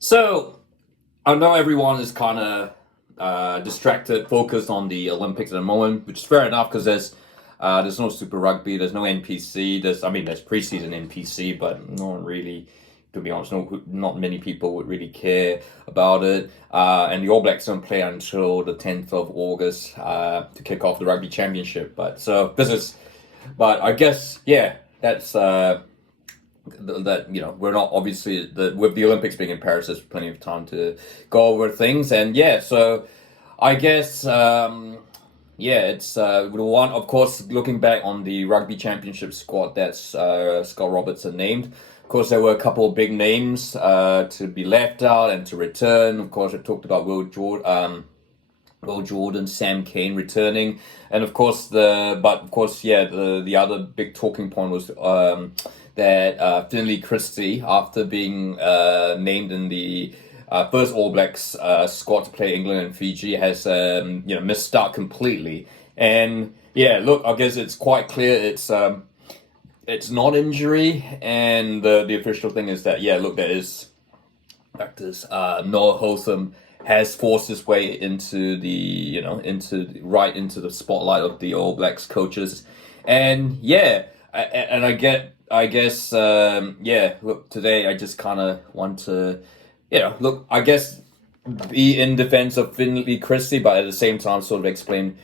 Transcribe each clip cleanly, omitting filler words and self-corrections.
So I know everyone is kind of distracted, focused on the Olympics at the moment, which is fair enough because there's no Super Rugby, there's no NPC. There's preseason NPC, but no one really, to be honest, not many people would really care about it. And the All Blacks don't play until the 10th of August to kick off the Rugby Championship. But I guess that's. That we're not obviously with the Olympics being in Paris, there's plenty of time to go over things, and so I guess it's the one, of course, looking back on the Rugby Championship squad that's Scott Robertson named. Of course, there were a couple of big names to be left out and to return. Of course, I talked about Will Jordan, Sam Cane returning, and of course the other big talking point was that Finlay Christie, after being named in the first All Blacks squad to play England and Fiji, has missed out completely. And look, I guess it's quite clear it's not injury, and the official thing is that there is factors. Noah Hotham has forced his way into into the spotlight of the All Blacks coaches, and I guess look, today I just kind of want to I guess be in defense of Finley Christie, but at the same time sort of explain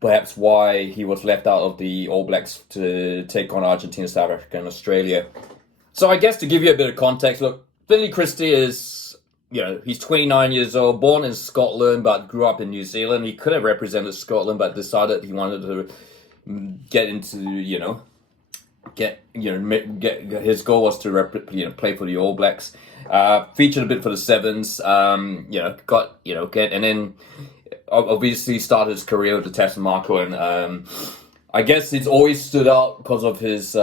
perhaps why he was left out of the All Blacks to take on Argentina, South Africa, and Australia. So I guess to give you a bit of context, look, Finley Christie is, he's 29 years old, born in Scotland, but grew up in New Zealand. He could have represented Scotland, but decided he wanted to get into, get his goal was to play for the All Blacks. Featured a bit for the Sevens, and then obviously started his career with the Tasman Marco, and I guess it's always stood out because of his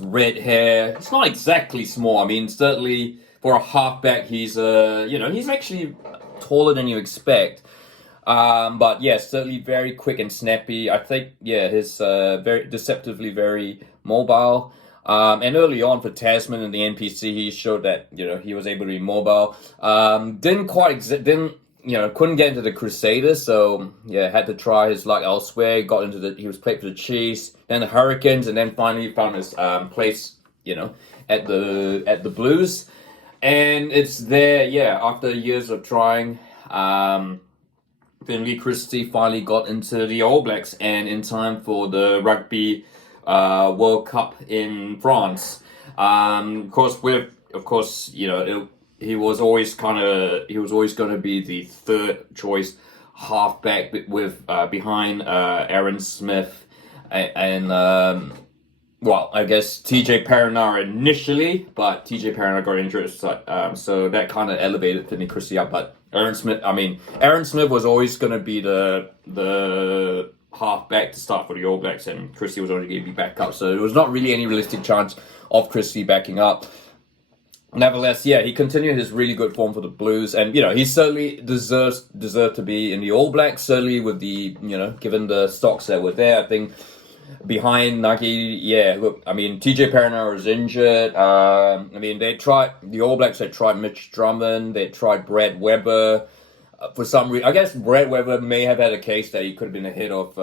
red hair. It's not exactly small. I mean, certainly for a halfback, he's he's actually taller than you expect. But certainly very quick and snappy. I think his very deceptively very mobile. And early on for Tasman in the NPC, he showed that he was able to be mobile. Couldn't get into the Crusaders, so had to try his luck elsewhere. He was played for the Chiefs, then the Hurricanes, and then finally found his place, at the Blues. And it's there, after years of trying, Finlay Christie finally got into the All Blacks, and in time for the Rugby World Cup in France. He was always going to be the third choice halfback with behind Aaron Smith and I guess TJ Perenara initially, but TJ Perenara got injured, so that kind of elevated Finlay Christie up. But Aaron Smith was always going to be the halfback to start for the All Blacks, and Christie was only going to be back up, so there was not really any realistic chance of Christie backing up. Nevertheless, he continued his really good form for the Blues, and he certainly deserved to be in the All Blacks. Certainly with the given the stocks that were there, I think behind Nagy, look, I mean TJ Perenara was injured. The All Blacks had tried Mitch Drummond, they tried Brad Weber. For some reason, I guess Brad Weber may have had a case that he could have been ahead of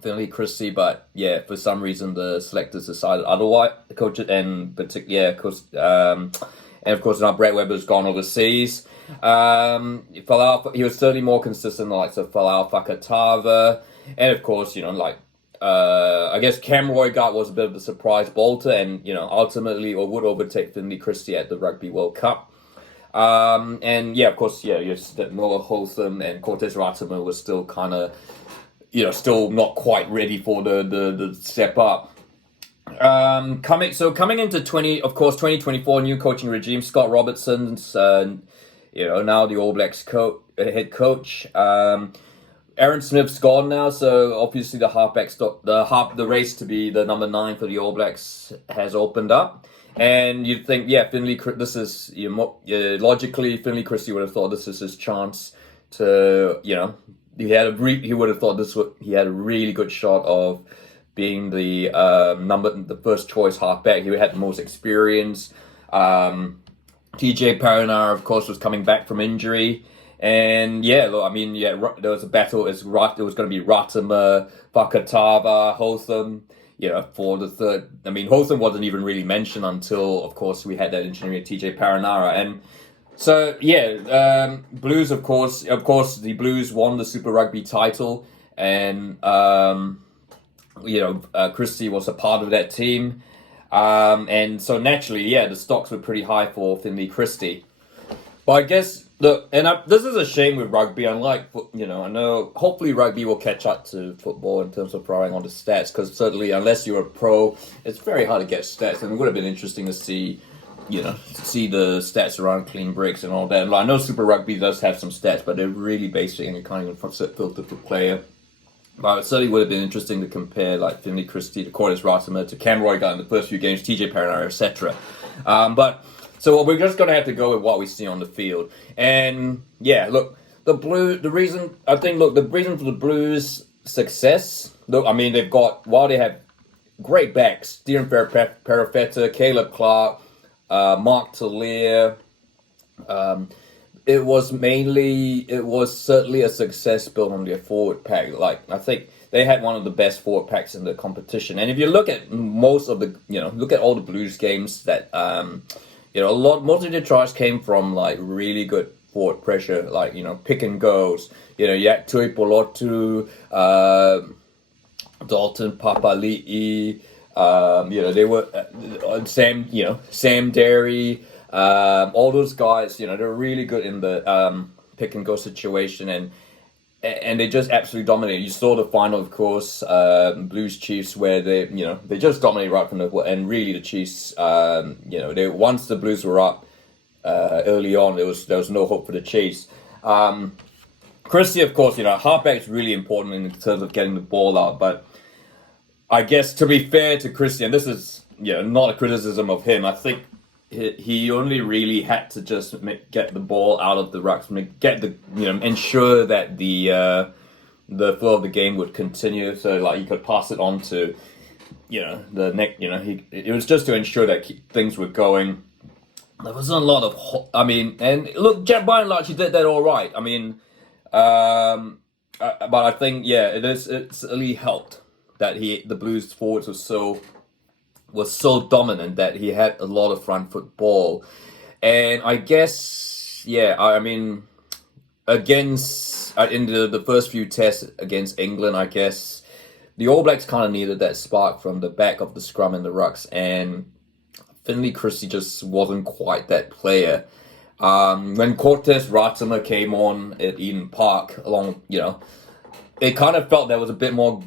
Finlay Christie, but for some reason the selectors decided otherwise. The coach and of course now Brad Weber's gone overseas. He was certainly more consistent, like Falau Fakatava, and of course I guess Cam Roygaard was a bit of a surprise bolter, and ultimately would overtake Finlay Christie at the Rugby World Cup. Of course, Noah Hotham and Cortez Ratimer was still kind of, still not quite ready for the step up. Coming into 2024 new coaching regime, Scott Robertson's, now the All Blacks head coach. Aaron Smith's gone now, so obviously the race to be the number 9 for the All Blacks has opened up. And you'd think, this is logically Finlay Christie would have thought this is his chance to, he would have thought he had a really good shot of being the first choice halfback. He had the most experience. TJ Paranara, of course, was coming back from injury. And yeah, look, I mean, yeah, there was a battle. It was going to be Ratimer, Fakatava, Hotham, for the third. I mean, Hotham wasn't even really mentioned until, of course, we had that injury with TJ Paranara. And so, yeah, Blues, of course, the Blues won the Super Rugby title. And, Christie was a part of that team. And so naturally, yeah, the stocks were pretty high for Finley Christie. But I guess, look, this is a shame with rugby. Unlike, I know hopefully rugby will catch up to football in terms of throwing on the stats, because certainly unless you're a pro, it's very hard to get stats. And it would have been interesting to see, the stats around clean breaks and all that. I know Super Rugby does have some stats, but they're really basic and you can't even filter per player. But it certainly would have been interesting to compare like Finley Christie to Cordes Ratimer to Cam Roygaard in the first few games, TJ Paranara, etc. So we're just going to have to go with what we see on the field. And yeah, look, the reason for the Blues' success, look, I mean, while they have great backs, Stephen Perifetta, Caleb Clark, Mark Tallier, it was certainly a success built on their forward pack. Like, I think they had one of the best forward packs in the competition. And if you look at most of the, look at all the Blues games that, most of their tries came from like really good forward pressure, like, pick and goes. You had Tui Polotu, Dalton Papali'i, they were, Sam Derry, all those guys, they're really good in the pick and go situation, and they just absolutely dominated. You saw the final, of course, Blues Chiefs, where they just dominated right from the, and really the Chiefs, once the Blues were up early on, there was no hope for the Chiefs. Christie, of course, halfback is really important in terms of getting the ball out, but I guess to be fair to Christie, and this is not a criticism of him, I think he only really had to just get the ball out of the rucks, ensure that the flow of the game would continue, so like he could pass it on to the next. It was just to ensure that things were going. There wasn't a lot of, and look, by and large, he did that all right. I mean, but I think it's really helped that the Blues forwards was so dominant that he had a lot of front foot ball. And I guess, against in the first few tests against England, I guess the All Blacks kind of needed that spark from the back of the scrum and the rucks, and Finley Christie just wasn't quite that player. When Cortes Ratimer came on at Eden Park, it kind of felt there was a bit more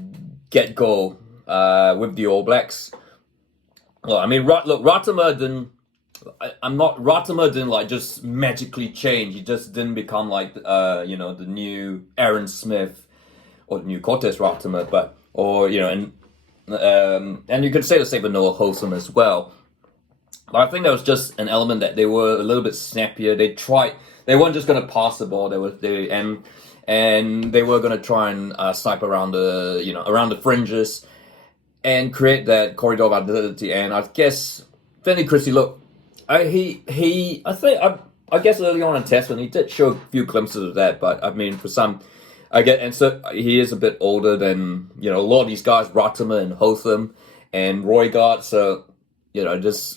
get-go with the All Blacks. Well, I mean, Ratimer didn't like just magically change. He just didn't become like the new Aaron Smith or the new Cortes Ratimer, and you could say the same for Noah Hotham as well. But I think there was just an element that they were a little bit snappier. They weren't just going to pass the ball. And they were going to try and snipe around the fringes and create that corridor of identity. And I guess Finley Christie, look, I guess early on in test when he did show a few glimpses of that, but I mean, for some, and so he is a bit older than a lot of these guys, Ratimer and Hotham and Roygaard. So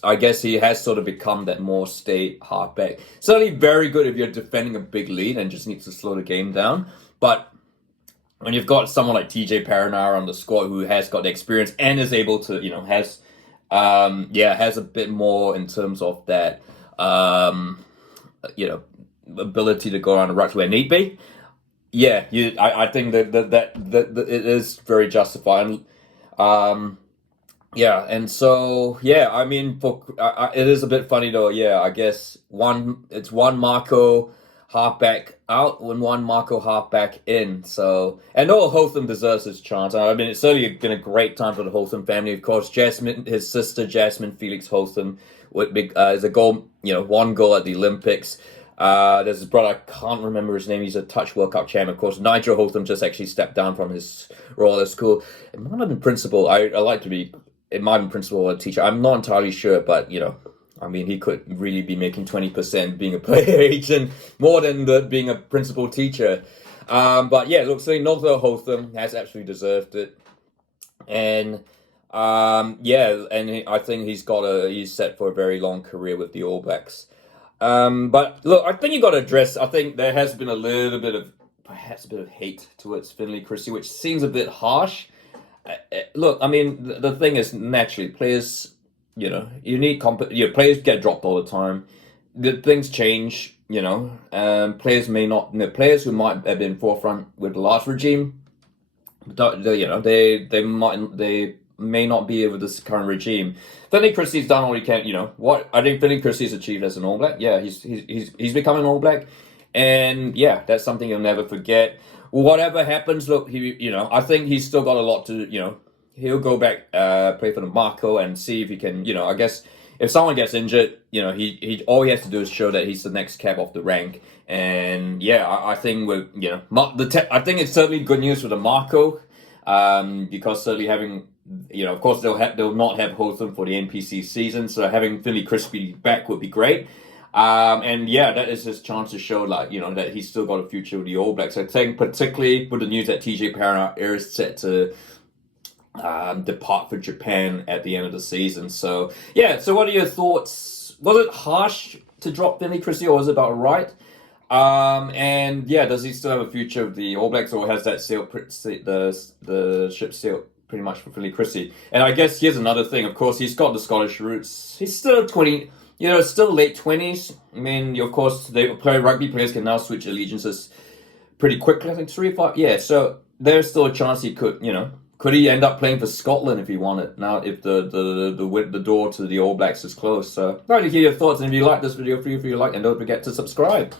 I guess he has sort of become that more state halfback. Certainly very good if you're defending a big lead and just needs to slow the game down. But when you've got someone like TJ Paranara on the squad who has got the experience and is able to, has a bit more in terms of that, ability to go around the rucks where need be. Yeah, I think that it is very justified. And so, I mean, it is a bit funny though. Yeah, I guess it's one Marco halfback out and one Marco halfback in. So, and Noah Hotham deserves his chance. I mean, it's certainly been a great time for the Hotham family. Of course, his sister Jasmine Felix Hotham is a goal, one goal at the Olympics. There's his brother, I can't remember his name. He's a touch World Cup champ. Of course, Nigel Hotham just actually stepped down from his role at school. It might have been principal. It might have been principal or teacher. I'm not entirely sure, but I mean, he could really be making 20% being a player agent, more than being a principal teacher. But yeah, look, so Northwell Hotham has absolutely deserved it. And yeah, and I think he's set for a very long career with the All Blacks. But look, I think you got to address. I think there has been perhaps a bit of hate towards Finley Christie, which seems a bit harsh. Look, I mean, the thing is, naturally, players, you need players get dropped all the time. Things change, players may not, players who might have been forefront with the last regime, they may not be with this current regime. Finley Christie's done all he can. What I think Finley Christie's achieved as an All Black. Yeah, he's become an All Black, and yeah, that's something you'll never forget. Whatever happens, look, I think he's still got a lot to, he'll go back, play for the Marco and see if he can, I guess if someone gets injured, he all he has to do is show that he's the next cab off the rank. And yeah, I think I think it's certainly good news for the Marco, because certainly having, of course they'll not have Hotham for the NPC season, so having Finley Christie back would be great. And yeah, that is his chance to show, that he's still got a future with the All Blacks. I think particularly with the news that TJ Parra is set to depart for Japan at the end of the season. So yeah, so what are your thoughts? Was it harsh to drop Finley Christie, or was it about right? And yeah, does he still have a future with the All Blacks, or has that the ship sailed pretty much for Finley Christie? And I guess here's another thing. Of course, he's got the Scottish roots. He's still 20. Still late 20s. I mean, of course, rugby players can now switch allegiances pretty quickly. I think 3 or 5. Yeah, so there's still a chance he could, could he end up playing for Scotland if he wanted? Now, if the door to the All Blacks is closed. So, I'd like to hear your thoughts. And if you like this video, feel free to like, and don't forget to subscribe.